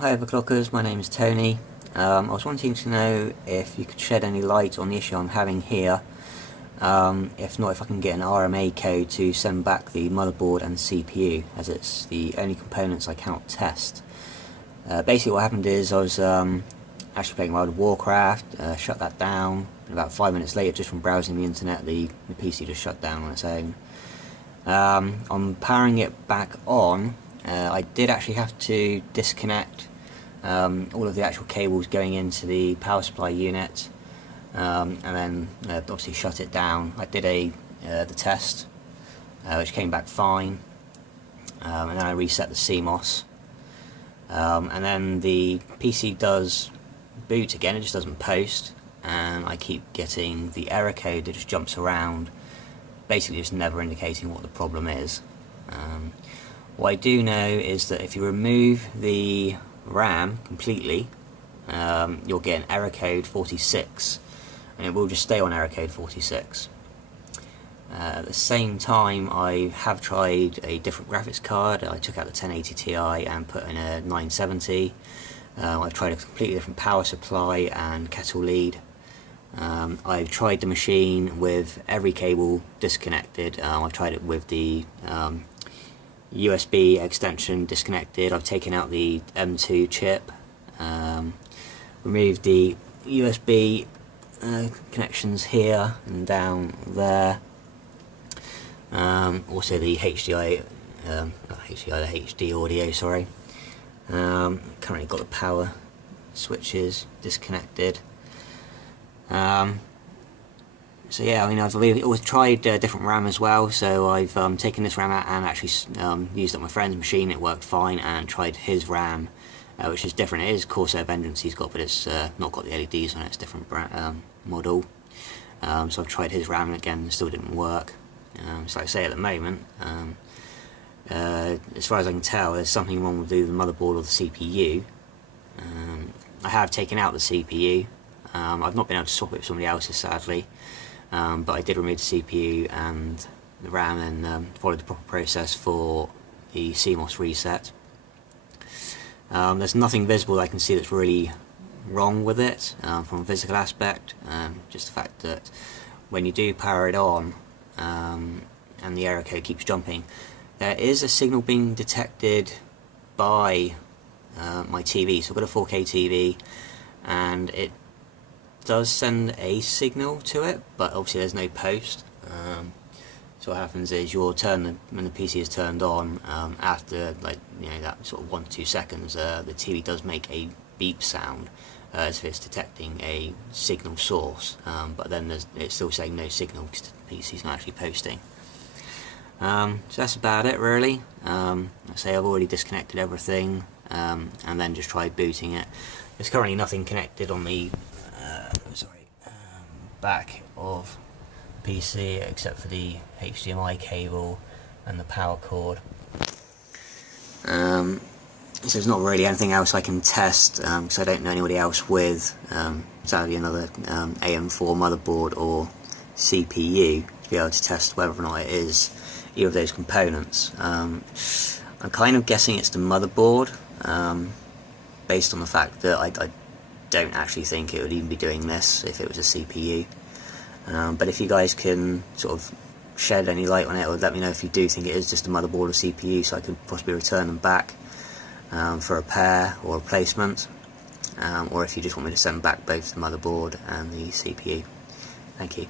Hi Overclockers, my name is Tony. I was wanting to know if you could shed any light on the issue I'm having here. If not, if I can get an RMA code to send back the motherboard and CPU, as it's the only components I cannot test. Basically what happened is I was actually playing World of Warcraft, shut that down, and about 5 minutes later, just from browsing the internet, the PC just shut down on its own. I'm powering it back on. I did actually have to disconnect all of the actual cables going into the power supply unit, and then obviously shut it down. I did the test, which came back fine, and then I reset the CMOS, and then the PC does boot again. It just doesn't post, and I keep getting the error code that just jumps around, basically just never indicating what the problem is. What I do know is that if you remove the RAM completely, you'll get an error code 46, and it will just stay on error code 46. At the same time, I have tried a different graphics card. I took out the 1080 Ti and put in a 970. I've tried a completely different power supply and kettle lead. I've tried the machine with every cable disconnected. I've tried it with the USB extension disconnected. I've taken out the M2 chip, removed the USB connections here and down there, also the HDI, the HD audio, sorry. Currently got the power switches disconnected. So yeah, I mean, I've always tried different RAM as well, so I've taken this RAM out and actually used up my friend's machine. It worked fine, and tried his RAM, which is different. It is Corsair Vengeance he's got, but it's not got the LEDs on it, it's a different model. So I've tried his RAM, and again, it still didn't work. So like I say, at the moment, as far as I can tell, there's something wrong with either the motherboard or the CPU. I have taken out the CPU. I've not been able to swap it with somebody else's, sadly. But I did remove the CPU and the RAM, and followed the proper process for the CMOS reset. There's nothing visible that I can see that's really wrong with it from a physical aspect. Just the fact that when you do power it on and the error code keeps jumping, there is a signal being detected by my TV. So I've got a 4K TV, and it does send a signal to it, but obviously there's no post. So what happens is when the PC is turned on, after that sort of 1 to 2 seconds, the TV does make a beep sound as if it's detecting a signal source, but then it's still saying no signal because the PC's not actually posting. So that's about it, really. I say I've already disconnected everything, and then just tried booting it. There's currently nothing connected on the back of the PC except for the HDMI cable and the power cord. So there's not really anything else I can test, because I don't know anybody else with sadly another AM4 motherboard or CPU to be able to test whether or not it is either of those components. I'm kind of guessing it's the motherboard, based on the fact that I don't actually think it would even be doing this if it was a CPU. But if you guys can sort of shed any light on it, or let me know if you do think it is just a motherboard or CPU, so I could possibly return them back for repair or replacement, or if you just want me to send back both the motherboard and the CPU. Thank you.